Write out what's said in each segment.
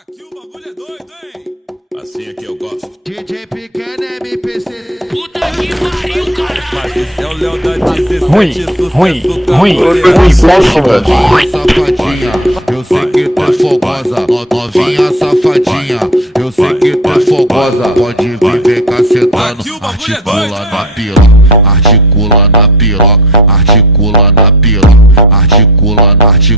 Aqui o bagulho é doido, hein? Assim é que eu gosto. DJ Pequeno MPC. Puta que pariu, cara. Mas esse é o Léo da 17, Ruim, sucesso ruim, da ruim. mulher. Novinha safadinha, eu sei que tu é fogosa. Novinha safadinha, eu sei que tu é fogosa. Pode viver cacetando, Aqui o bagulho é articula doido, na hein? piroca, articula na piroca, articula na piroca, articula na piroca,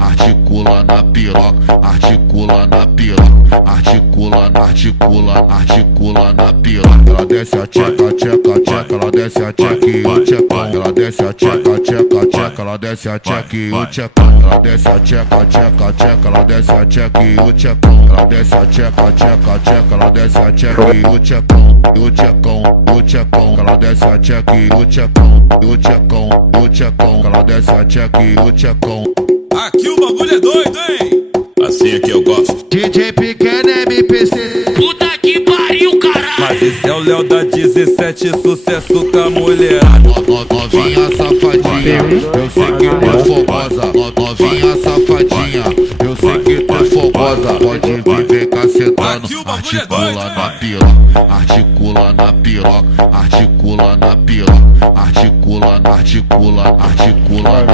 articula na piroca, articula na piroca, articula na piroca. Ela desce a tcheca, ela desce a tcheca e o tchecão. Ela desce a tcheca, ela desce a tcheca e o tchecão. Ela desce a tcheca, ela desce a tcheca e o tchecão. Ela desce a tcheca, ela desce a tcheca e o tchecão. E o tchecão, ela desce a tcheca e o tchecão. E o tchecão, ela desce a tcheca e o tchecão. Aqui o bagulho é doido, hein? Assim é que eu gosto. DJ Pequeno MPC. Puta que pariu, caralho. Mas esse é o Léo da 17, sucesso da mulher. Novinha safadinha, eu sei que tu é fogosa. Novinha safadinha, eu sei que tu é fogosa. Pode viver cacetando, Aqui o bagulho é articula doido, na hein? piroca, articula na piroca, articula na piroca, articula na piroca, articula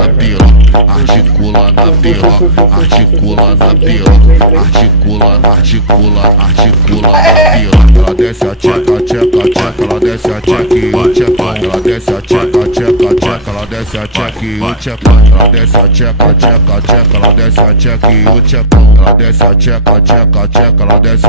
na piroca, articula na piroca, articula na piroca. Ela desce a tcheca, ela desce a tcheca e o tchecão. Ela desce a tcheca, ela desce a tcheca e o tchecão. Ela desce a tcheca, ela desce a tcheca e o tchecão. Ela desce a tcheca, ela desce a